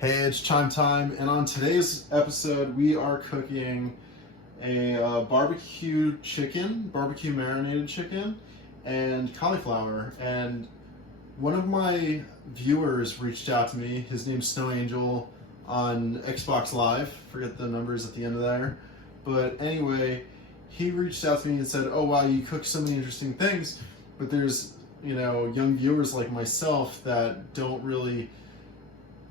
Hey, it's chime time, and on today's episode, we are cooking a barbecue marinated chicken, and cauliflower. And one of my viewers reached out to me. His name's Snow Angel on Xbox Live. Forget the numbers at the end of there. But anyway, he reached out to me and said, "Oh wow, you cook so many interesting things, but there's young viewers like myself that don't really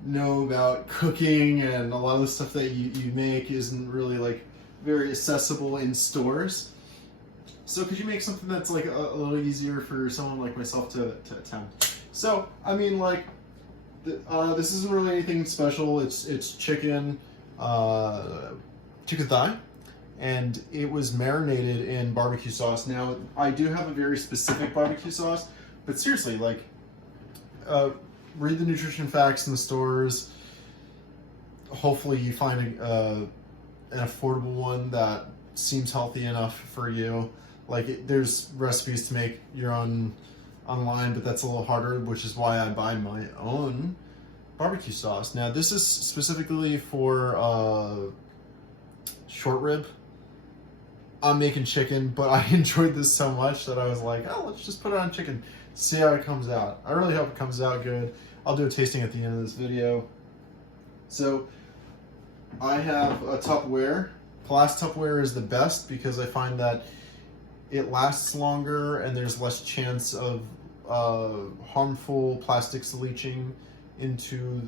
know about cooking, and a lot of the stuff that you make isn't really like very accessible in stores. So could you make something that's like a little easier for someone like myself to attempt?" So I mean, like, this isn't really anything special. It's chicken thigh, and it was marinated in barbecue sauce. Now I do have a very specific barbecue sauce, but seriously, like, read the nutrition facts in the stores. Hopefully you find an affordable one that seems healthy enough for you. Like, there's recipes to make your own online, but that's a little harder, which is why I buy my own barbecue sauce. Now this is specifically for short rib. I'm making chicken, but I enjoyed this so much that I was like, oh, let's just put it on chicken, see how it comes out. I really hope it comes out good. I'll do a tasting at the end of this video. So I have a Tupperware. Glass Tupperware is the best because I find that it lasts longer and there's less chance of harmful plastics leaching into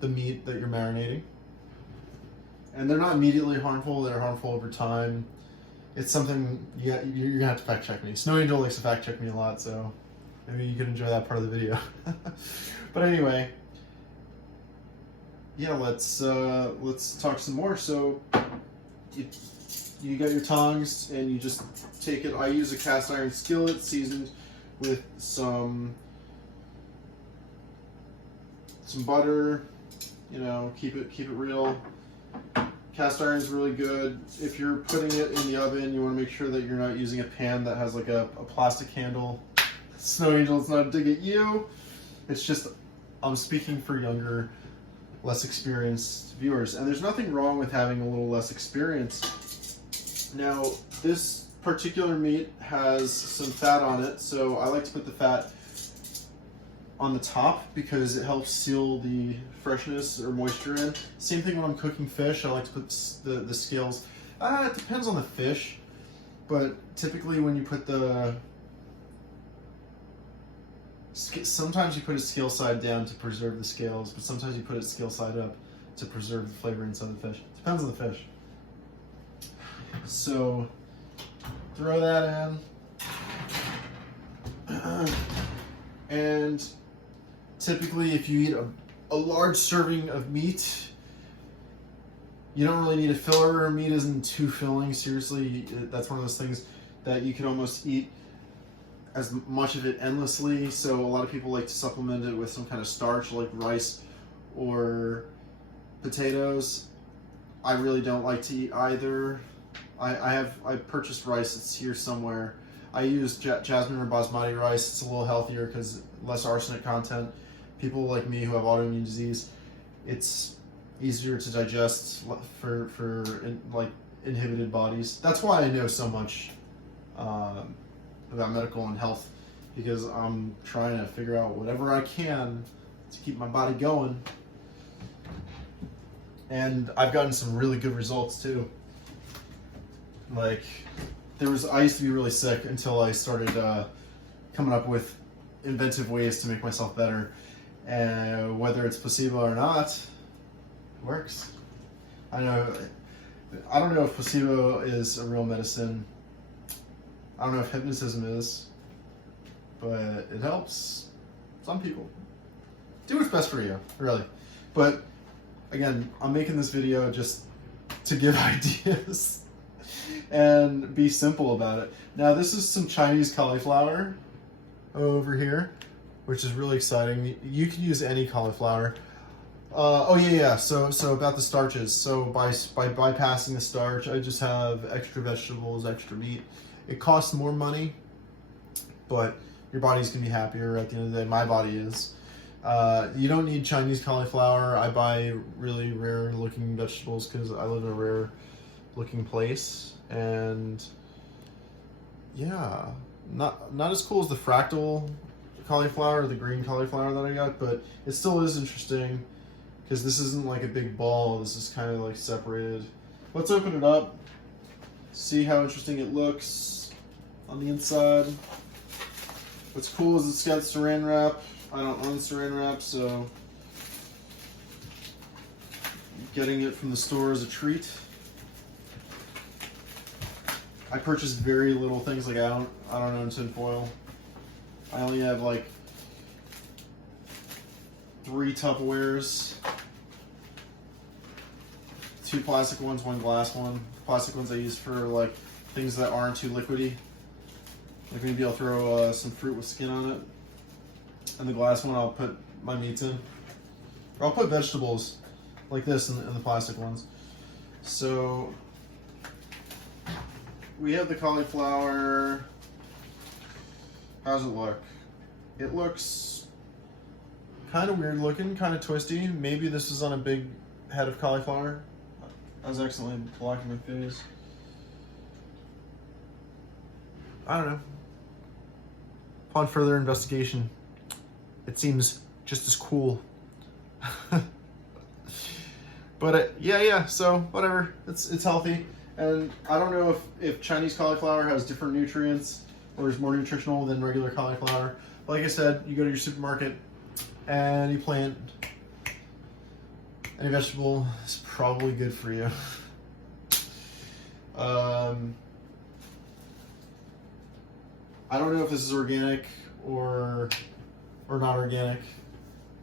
the meat that you're marinating. And they're not immediately harmful, they're harmful over time. It's something you're gonna have to fact check me. Snow Angel likes to fact check me a lot, so maybe you can enjoy that part of the video. But anyway, yeah, let's talk some more. So you got your tongs and you just take it. I use a cast iron skillet seasoned with some butter. Keep it real. Cast iron is really good. If you're putting it in the oven, you want to make sure that you're not using a pan that has like a plastic handle. Snow Angel, it's not a dig at you. It's just, I'm speaking for younger, less experienced viewers. And there's nothing wrong with having a little less experience. Now, this particular meat has some fat on it, so I like to put the fat on the top because it helps seal the freshness or moisture in. Same thing when I'm cooking fish. I like to put the scales. It depends on the fish, but typically when you put sometimes you put it scale side down to preserve the scales, but sometimes you put it scale side up to preserve the flavor inside the fish. Depends on the fish. So throw that in. And typically if you eat a large serving of meat, you don't really need a filler. Meat isn't too filling. Seriously, that's one of those things that you can almost eat as much of it endlessly. So a lot of people like to supplement it with some kind of starch like rice or potatoes. I really don't like to eat either. I purchased rice. It's here somewhere. I use jasmine or basmati rice. It's a little healthier because less arsenic content. People like me who have autoimmune disease, it's easier to digest for inhibited bodies. That's why I know so much about medical and health, because I'm trying to figure out whatever I can to keep my body going. And I've gotten some really good results too. Like, I used to be really sick until I started coming up with inventive ways to make myself better. And whether it's placebo or not, it works. I don't know if placebo is a real medicine. I don't know if hypnotism is, but it helps some people. Do what's best for you, really. But again, I'm making this video just to give ideas and be simple about it. Now, this is some Chinese cauliflower over here, which is really exciting. You can use any cauliflower. So about the starches. So by bypassing the starch, I just have extra vegetables, extra meat. It costs more money, but your body's gonna be happier at the end of the day. My body is. You don't need Chinese cauliflower. I buy really rare looking vegetables because I live in a rare looking place. And yeah, not as cool as the fractal cauliflower or the green cauliflower that I got, but it still is interesting because this isn't like a big ball. This is kind of like separated. Let's open it up, see how interesting it looks on the inside. What's cool is it's got saran wrap. I don't own saran wrap, so getting it from the store is a treat. I purchased very little things, like I don't own tin foil. I only have like 3 Tupperwares, 2 plastic ones, 1 glass one. Plastic ones I use for like things that aren't too liquidy. Like maybe I'll throw some fruit with skin on it. And the glass one I'll put my meats in. Or I'll put vegetables like this in the plastic ones. So we have the cauliflower. How's it look? It looks kind of weird looking, kind of twisty. Maybe this is on a big head of cauliflower. I was accidentally blocking my face. I don't know. Upon further investigation, it seems just as cool. But yeah, so whatever. It's healthy. And I don't know if Chinese cauliflower has different nutrients or is more nutritional than regular cauliflower. Like I said, you go to your supermarket and you plant any vegetable, is probably good for you. I don't know if this is organic or not organic,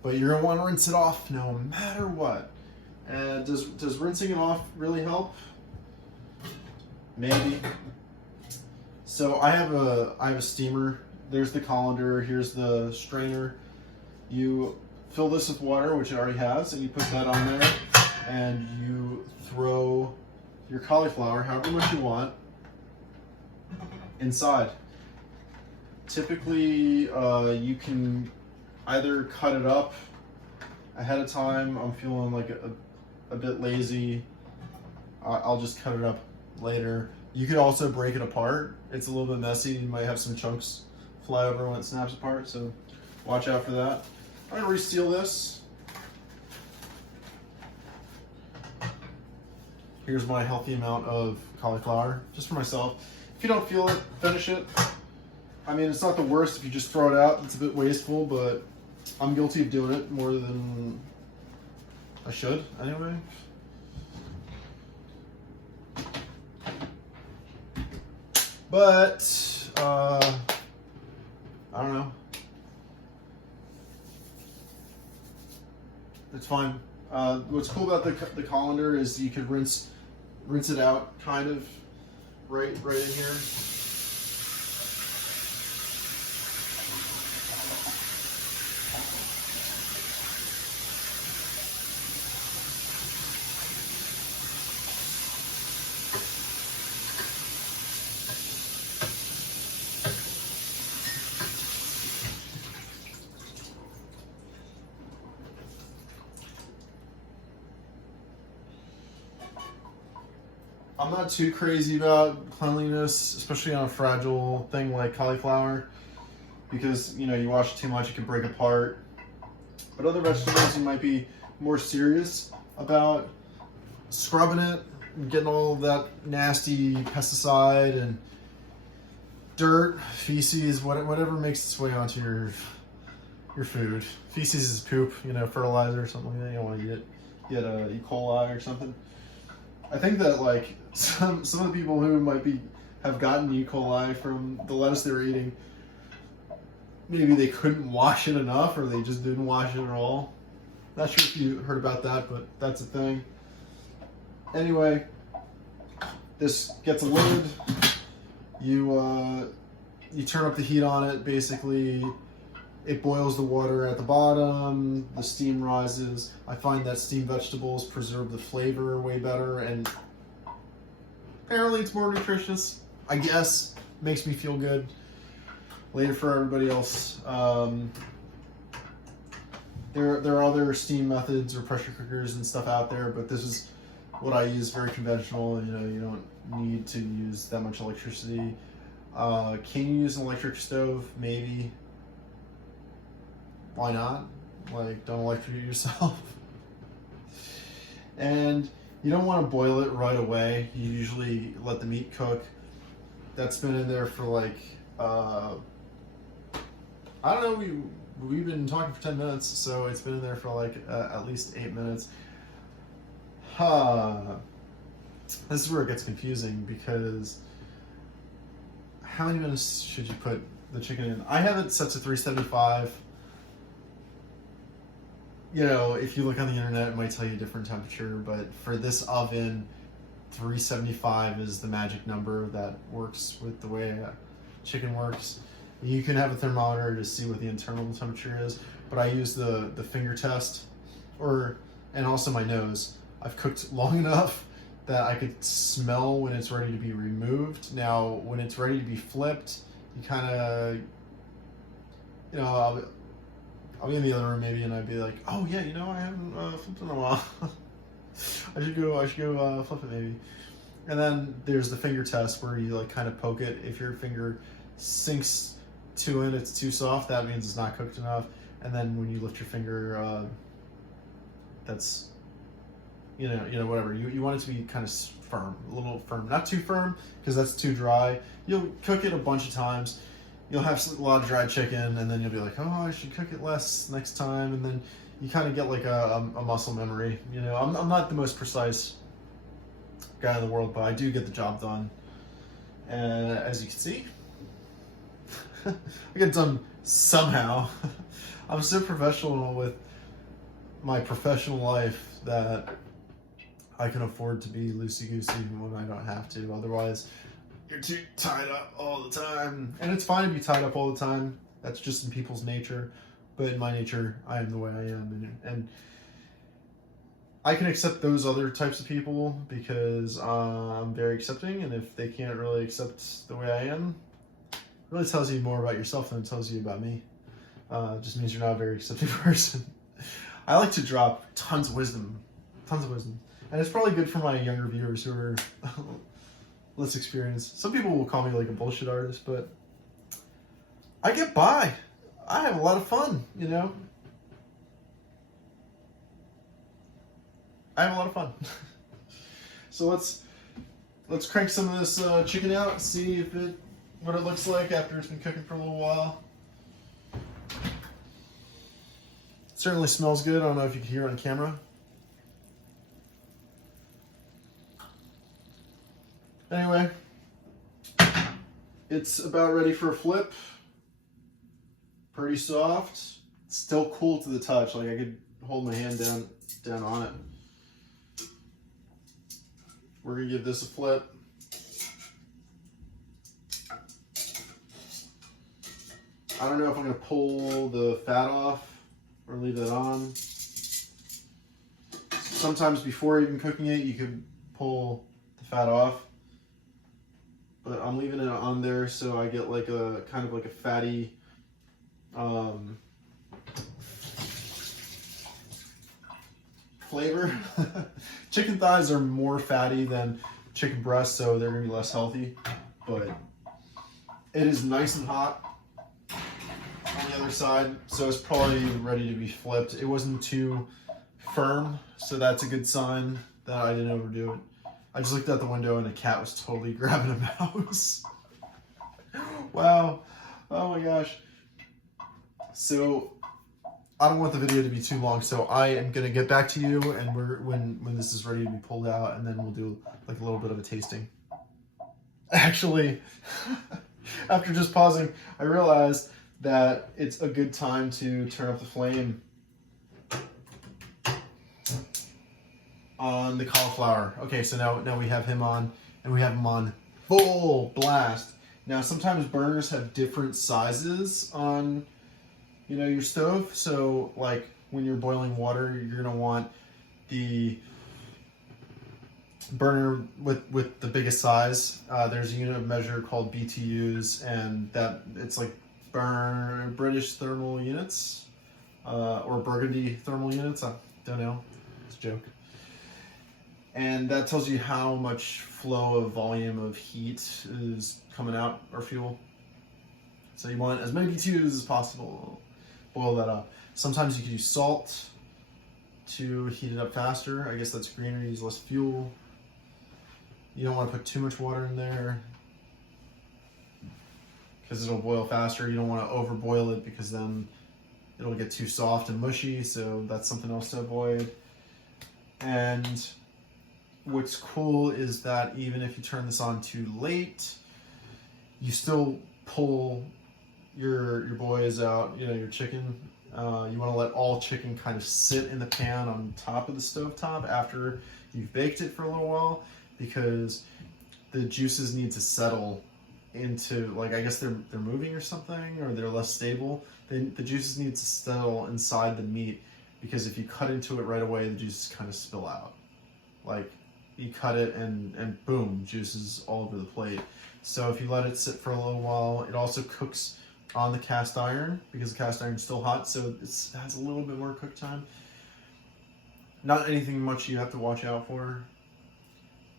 but you're gonna want to rinse it off no matter what. And does rinsing it off really help? Maybe. So I have a steamer. There's the colander. Here's the strainer. You fill this with water, which it already has, and you put that on there, and you throw your cauliflower, however much you want, inside. Typically, you can either cut it up ahead of time. I'm feeling like a bit lazy. I'll just cut it up later. You could also break it apart. It's a little bit messy. You might have some chunks fly over when it snaps apart, so watch out for that. I'm gonna reseal this. Here's my healthy amount of cauliflower, just for myself. If you don't feel it, finish it. I mean, it's not the worst if you just throw it out. It's a bit wasteful, but I'm guilty of doing it more than I should, anyway. But, I don't know. It's fine. What's cool about the colander is you could rinse it out, kind of, right in here. I'm not too crazy about cleanliness, especially on a fragile thing like cauliflower, because you wash it too much, it can break apart. But other vegetables, you might be more serious about scrubbing it and getting all of that nasty pesticide and dirt, feces, whatever makes its way onto your food. Feces is poop, fertilizer or something like that. You don't want to get E. coli or something. I think that like some of the people who might have gotten E. coli from the lettuce they were eating, maybe they couldn't wash it enough, or they just didn't wash it at all. Not sure if you heard about that, but that's a thing. Anyway, this gets a lid. You turn up the heat on it. Basically, it boils the water at the bottom. The steam rises. I find that steamed vegetables preserve the flavor way better, and apparently it's more nutritious. I guess makes me feel good. Later for everybody else. There are other steam methods or pressure cookers and stuff out there, but this is what I use, very conventional. You know, you don't need to use that much electricity. Can you use an electric stove? Maybe. Why not? Like, don't electrocute yourself. And you don't want to boil it right away. You usually let the meat cook. That's been in there for like, I don't know, we've been talking for 10 minutes, so it's been in there for like at least 8 minutes. This is where it gets confusing, because how many minutes should you put the chicken in? I have it set to 375. You know, if you look on the internet, it might tell you a different temperature, but for this oven, 375 is the magic number that works with the way chicken works. You can have a thermometer to see what the internal temperature is, but I use the finger test, and also my nose. I've cooked long enough that I could smell when it's ready to be removed. Now, when it's ready to be flipped, you kind of, you know, I'll be in the other room maybe, and I'd be like, oh yeah, you know, I haven't flipped in a while. I should go flip it maybe. And then there's the finger test where you like kind of poke it. If your finger sinks too in, it's too soft, that means it's not cooked enough. And then when you lift your finger, that's, you know, whatever. You want it to be kind of firm, a little firm, not too firm because that's too dry. You'll cook it a bunch of times. You'll have a lot of dry chicken, and then you'll be like, oh, I should cook it less next time. And then you kind of get like a muscle memory. You know, I'm not the most precise guy in the world, but I do get the job done. And as you can see, I get it done somehow. I'm so professional with my professional life that I can afford to be loosey-goosey when I don't have to. Otherwise, you're too tied up all the time. And it's fine to be tied up all the time. That's just in people's nature. But in my nature, I am the way I am. And I can accept those other types of people because I'm very accepting. And if they can't really accept the way I am, it really tells you more about yourself than it tells you about me. It just means you're not a very accepting person. I like to drop tons of wisdom. And it's probably good for my younger viewers who are less experienced. Some people will call me like a bullshit artist, but I get by. I have a lot of fun, you know? I have a lot of fun. So let's crank some of this chicken out, see what it looks like after it's been cooking for a little while. It certainly smells good. I don't know if you can hear it on camera. Anyway, it's about ready for a flip. Pretty soft. Still cool to the touch. Like I could hold my hand down on it. We're gonna give this a flip. I don't know if I'm gonna pull the fat off or leave it on. Sometimes before even cooking it, you could pull the fat off. But I'm leaving it on there so I get like a kind of like a fatty flavor. Chicken thighs are more fatty than chicken breasts, so they're gonna be less healthy. But it is nice and hot on the other side, so it's probably ready to be flipped. It wasn't too firm, so that's a good sign that I didn't overdo it. I just looked out the window and a cat was totally grabbing a mouse. Wow. Oh my gosh. So I don't want the video to be too long, so I am gonna get back to you and when this is ready to be pulled out, and then we'll do like a little bit of a tasting. Actually, after just pausing, I realized that it's a good time to turn up the flame on the cauliflower. Okay, so now we have him on, and we have him on full blast. Now sometimes burners have different sizes on, you know, your stove. So like when you're boiling water, you're gonna want the burner with the biggest size. There's a unit of measure called BTUs, and that it's like British thermal units. or Burgundy thermal units. I don't know. It's a joke. And that tells you how much flow of volume of heat is coming out, or fuel. So you want as many BTUs as possible. Boil that up. Sometimes you can use salt to heat it up faster. I guess that's greener, use less fuel. You don't want to put too much water in there because it'll boil faster. You don't want to overboil it because then it'll get too soft and mushy, so that's something else to avoid. And what's cool is that even if you turn this on too late, you still pull your boys out, you know, your chicken. You want to let all chicken kind of sit in the pan on top of the stovetop after you've baked it for a little while, because the juices need to settle into, like, I guess they're moving or something, or they're less stable. The juices need to settle inside the meat, because if you cut into it right away, the juices kind of spill out. Like, you cut it and boom, juices all over the plate. So if you let it sit for a little while, it also cooks on the cast iron, because the cast iron's still hot, so it has a little bit more cook time. Not anything much you have to watch out for,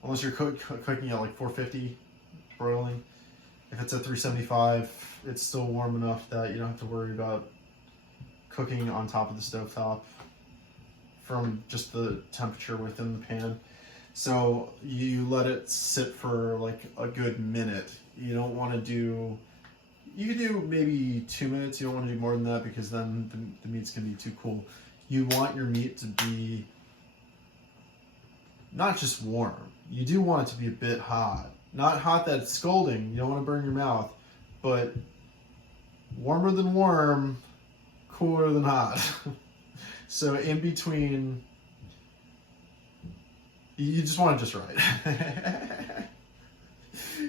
unless you're cooking at like 450 broiling. If it's at 375, it's still warm enough that you don't have to worry about cooking on top of the stovetop from just the temperature within the pan. So you let it sit for like a good minute. You don't want to do, you can do maybe 2 minutes. You don't want to do more than that, because then the meat's going to be too cool. You want your meat to be not just warm. You do want it to be a bit hot. Not hot that it's scalding. You don't want to burn your mouth, but warmer than warm, cooler than hot. So in between, you just want it just right.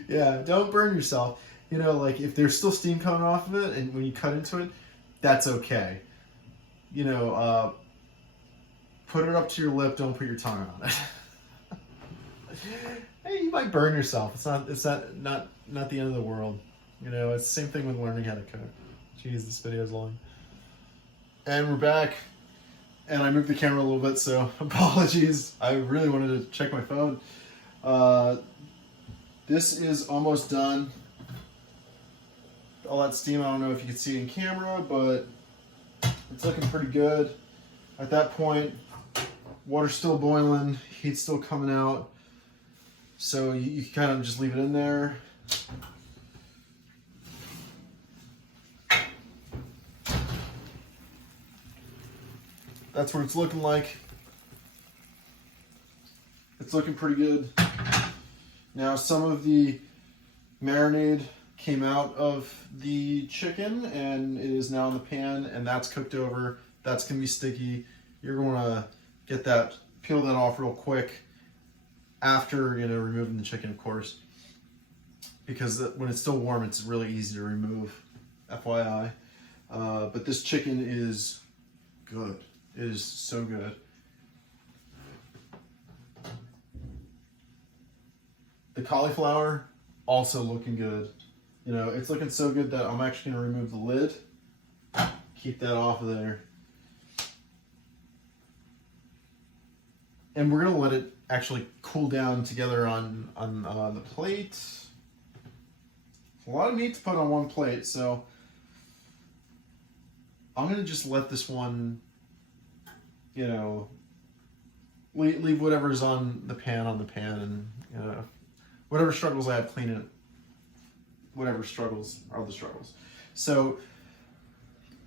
Yeah, don't burn yourself. You know, like if there's still steam coming off of it and when you cut into it, that's okay. You know, put it up to your lip, don't put your tongue on it. Hey, you might burn yourself. It's not the end of the world. You know, it's the same thing with learning how to cook. Jeez, this video is long. And we're back. And I moved the camera a little bit, so apologies. I really wanted to check my phone. This is almost done. All that steam, I don't know if you can see it in camera, but it's looking pretty good. At that point, water's still boiling, heat's still coming out. So you can kind of just leave it in there. That's what it's looking like. It's looking pretty good. Now some of the marinade came out of the chicken and it is now in the pan, and that's cooked over. That's gonna be sticky. You're gonna get that, peel that off real quick after, you know, removing the chicken, of course, because when it's still warm, it's really easy to remove, FYI. But this chicken is good. It is so good. The cauliflower, also looking good. You know, it's looking so good that I'm actually gonna remove the lid, keep that off of there. And we're gonna let it actually cool down together on the plate. It's a lot of meat to put on one plate, so I'm gonna just let this one, you know, leave whatever's on the pan, and, you know, whatever struggles I have, clean it. Whatever struggles are the struggles. So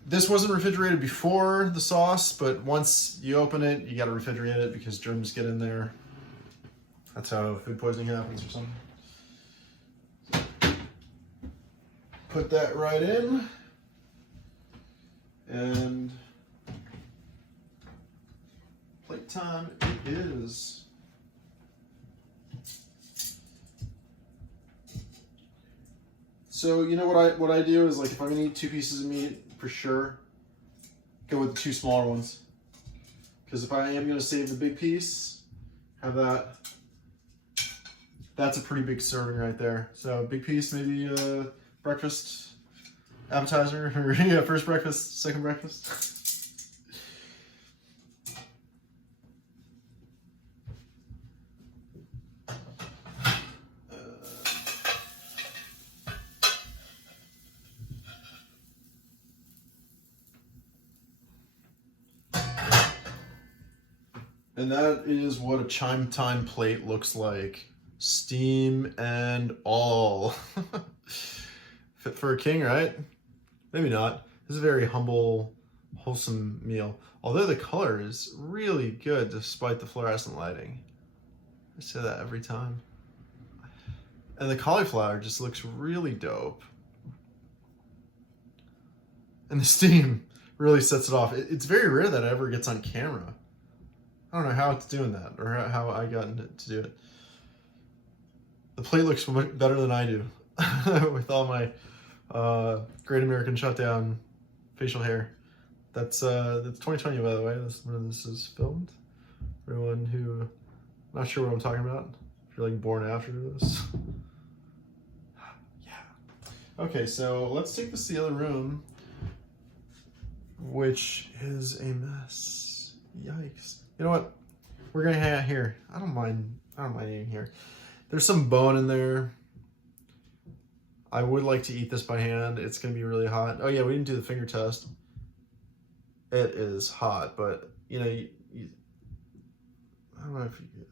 this wasn't refrigerated before the sauce, but once you open it, you gotta refrigerate it because germs get in there. That's how food poisoning happens or something. Put that right in. And plate time it is. So you know what I do is, like, if I'm gonna eat 2 pieces of meat, for sure, go with the 2 smaller ones. Because if I am gonna save the big piece, have that. That's a pretty big serving right there. So big piece, maybe breakfast appetizer, or yeah, first breakfast, second breakfast. And that is what a chime time plate looks like. Steam and all. Fit for a king, right? Maybe not. This is a very humble, wholesome meal. Although the color is really good despite the fluorescent lighting. I say that every time. And the cauliflower just looks really dope. And the steam really sets it off. It's very rare that it ever gets on camera. I don't know how it's doing that or how I got to do it. The plate looks better than I do with all my Great American Shutdown facial hair. That's 2020, by the way. That's when this is filmed. For anyone who not sure what I'm talking about, if you're like born after this. Yeah. Okay, so let's take this to the other room, which is a mess. Yikes. You know what? We're gonna hang out here. I don't mind eating here. There's some bone in there. I would like to eat this by hand. It's gonna be really hot. Oh yeah, we didn't do the finger test. It is hot, but you know, I don't know if you could.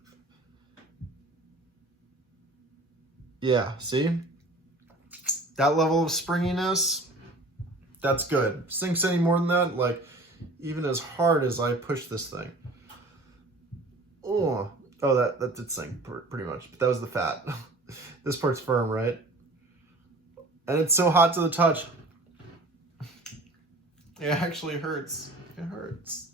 Yeah, see? That level of springiness, that's good. Sinks any more than that, like even as hard as I push this thing. Oh, that did sink pretty much, but that was the fat. This part's firm, right? And it's so hot to the touch. It actually hurts. It hurts.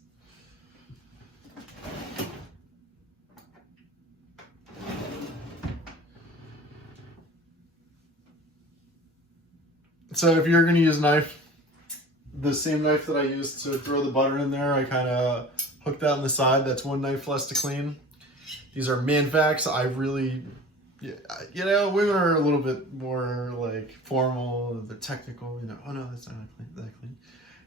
So if you're going to use a knife, the same knife that I used to throw the butter in there, I kind of hooked that on the side. That's one knife less to clean. These are Manvacs. I really, you know, women are a little bit more like formal, they're technical, you know, oh no, that's not that clean.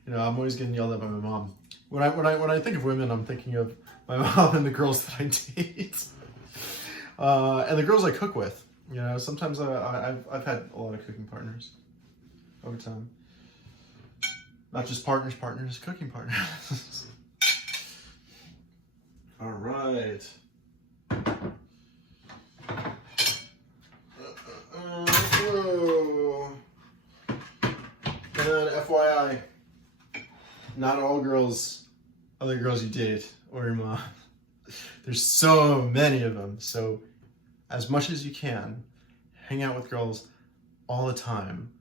You know, I'm always getting yelled at by my mom. When I think of women, I'm thinking of my mom and the girls that I date. And the girls I cook with. You know, sometimes I've had a lot of cooking partners over time. Not just partners, cooking partners. All right. And FYI, not all girls, other girls you date or your mom. There's so many of them. So as much as you can, hang out with girls all the time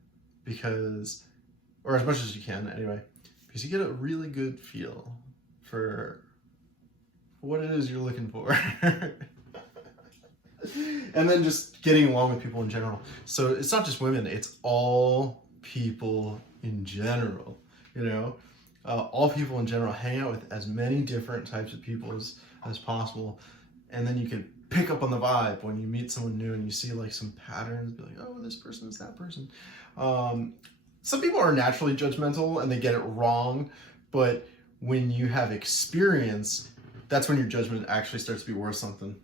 or as much as you can anyway, because you get a really good feel for what it is you're looking for. And then just getting along with people in general. So it's not just women, it's all people in general, you know? All people in general, hang out with as many different types of people as possible. And then you can pick up on the vibe when you meet someone new and you see like some patterns, be like, oh, this person is that person. Some people are naturally judgmental and they get it wrong, but when you have experience, that's when your judgment actually starts to be worth something.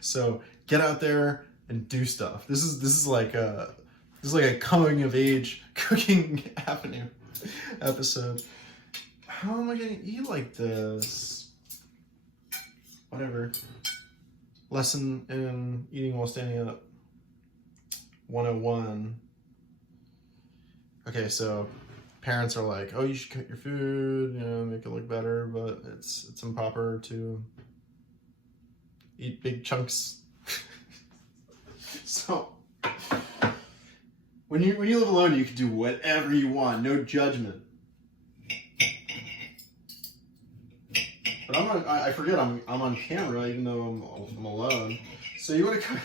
So get out there and do stuff. This is like a coming of age cooking avenue episode. How am I gonna eat like this? Whatever. Lesson in eating while standing up. 101. Okay, so parents are like, oh, you should cut your food, you know, make it look better, but it's improper to eat big chunks. So when you live alone, you can do whatever you want, no judgment. But I forget I'm on camera even though I'm alone. So you want to cut,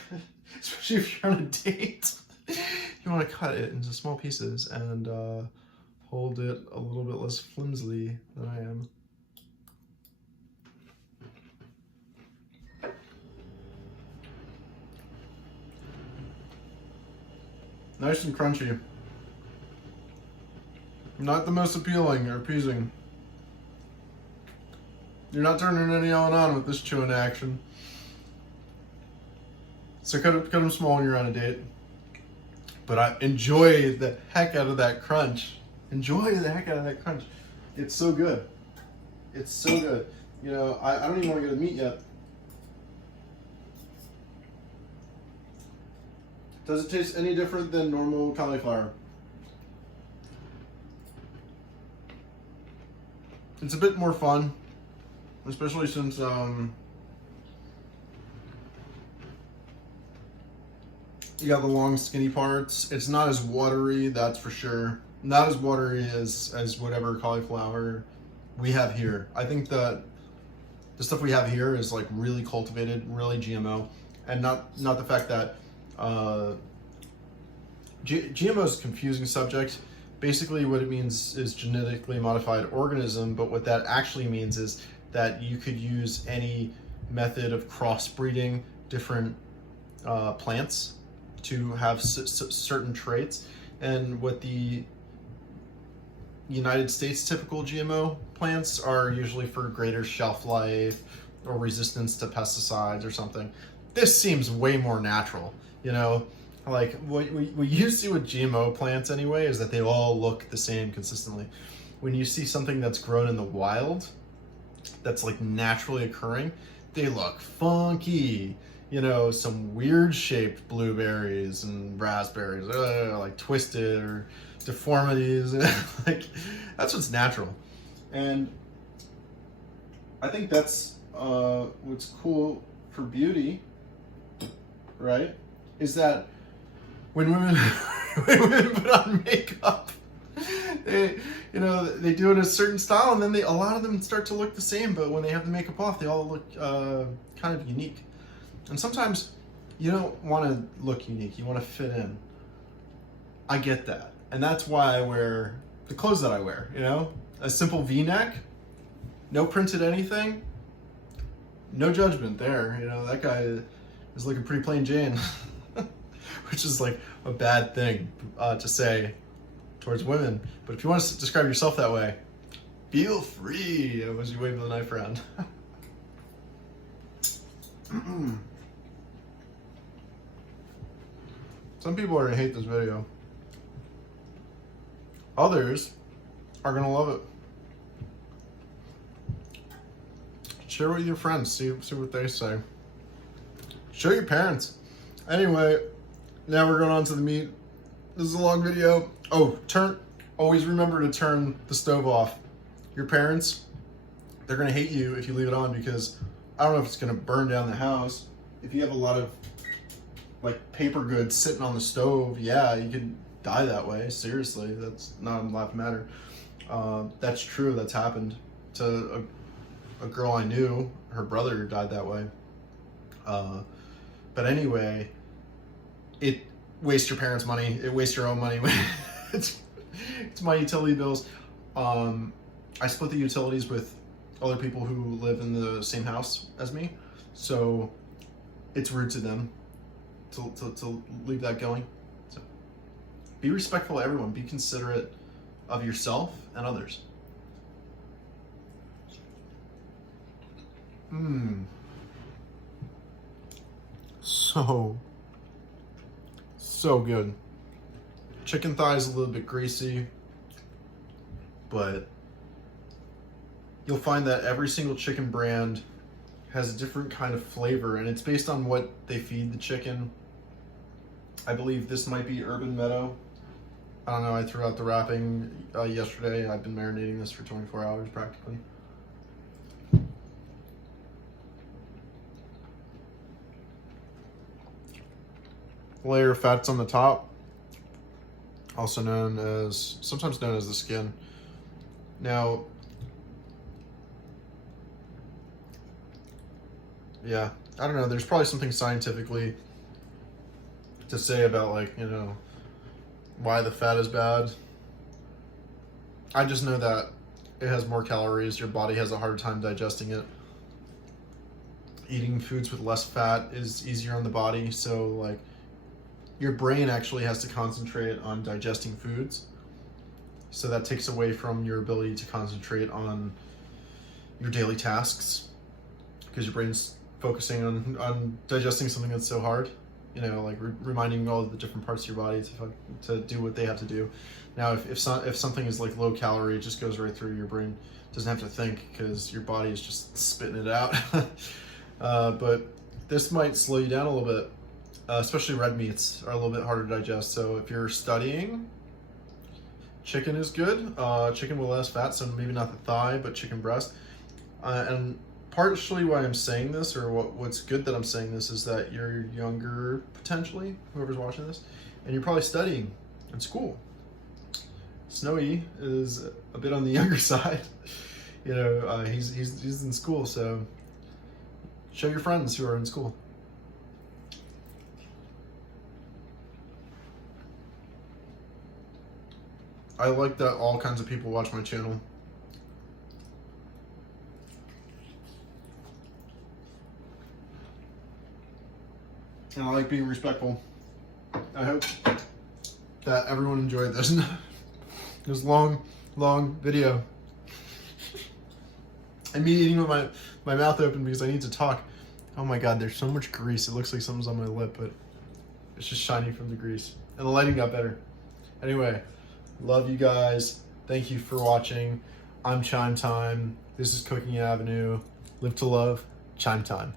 especially if you're on a date, you want to cut it into small pieces and hold it a little bit less flimsily than I am. Nice and crunchy. Not the most appealing or appeasing. You're not turning any on with this chewing action. So cut them small when you're on a date. But I enjoy the heck out of that crunch. Enjoy the heck out of that crunch. It's so good. It's so good. You know, I don't even want to go to the meat yet. Does it taste any different than normal cauliflower? It's a bit more fun, especially since you got the long skinny parts. It's not as watery, that's for sure. Not as watery as whatever cauliflower we have here. I think that the stuff we have here is like really cultivated, really GMO, and not the fact that GMO is a confusing subject. Basically what it means is genetically modified organism, but what that actually means is that you could use any method of crossbreeding different plants to have certain traits. And what the United States typical GMO plants are usually for greater shelf life or resistance to pesticides or something. This seems way more natural, you know? Like what you see with GMO plants anyway is that they all look the same consistently. When you see something that's grown in the wild, that's like naturally occurring, they look funky. You know, some weird shaped blueberries and raspberries, like twisted or deformities. Like that's what's natural. And I think that's what's cool for beauty, right? Is that when women put on makeup, they do it a certain style, and then a lot of them start to look the same. But when they have the makeup off, they all look kind of unique. And sometimes you don't want to look unique; you want to fit in. I get that, and that's why I wear the clothes that I wear. You know, a simple V-neck, no printed anything, no judgment there. You know, that guy is looking pretty plain Jane. Which is like a bad thing to say towards women. But if you want to describe yourself that way, feel free as you wave the knife around. Some people are going to hate this video. Others are going to love it. Share with your friends, see what they say. Show your parents. Anyway, now we're going on to the meat. This is a long video. Oh, always remember to turn the stove off. Your parents, they're gonna hate you if you leave it on, because I don't know if it's gonna burn down the house. If you have a lot of like paper goods sitting on the stove, yeah, you could die that way. Seriously, that's not a laughing matter. That's true, that's happened to a girl I knew. Her brother died that way. But anyway, it wastes your parents' money. It wastes your own money. It's my utility bills. I split the utilities with other people who live in the same house as me, so it's rude to them to leave that going. So be respectful to everyone. Be considerate of yourself and others. So good. Chicken thigh is a little bit greasy, but you'll find that every single chicken brand has a different kind of flavor, and it's based on what they feed the chicken. I believe this might be Urban Meadow. I don't know, I threw out the wrapping yesterday. I've been marinating this for 24 hours practically. Layer of fats on the top, sometimes known as the skin. Now, yeah, I don't know, there's probably something scientifically to say about, like, you know, why the fat is bad. I just know that it has more calories, your body has a harder time digesting it. Eating foods with less fat is easier on the body, so like your brain actually has to concentrate on digesting foods. So that takes away from your ability to concentrate on your daily tasks, because your brain's focusing on digesting something that's so hard. You know, like reminding all of the different parts of your body to do what they have to do. Now, if something is like low calorie, it just goes right through your brain. doesn't have to think because your body is just spitting it out. But this might slow you down a little bit, especially red meats are a little bit harder to digest. So if you're studying, chicken is good. Chicken with less fat, so maybe not the thigh, but chicken breast. And partially why I'm saying this, or what's good that I'm saying this, is that you're younger, potentially, whoever's watching this, and you're probably studying in school. Snowy is a bit on the younger side. You know, he's in school, so show your friends who are in school. I like that all kinds of people watch my channel. And I like being respectful. I hope that everyone enjoyed this. This long video. And me eating with my mouth open because I need to talk. Oh my god, there's so much grease. It looks like something's on my lip, but it's just shiny from the grease. And the lighting got better. Anyway, love you guys. Thank you for watching. I'm Chime Time. This is Cooking Avenue. Live to love. Chime Time.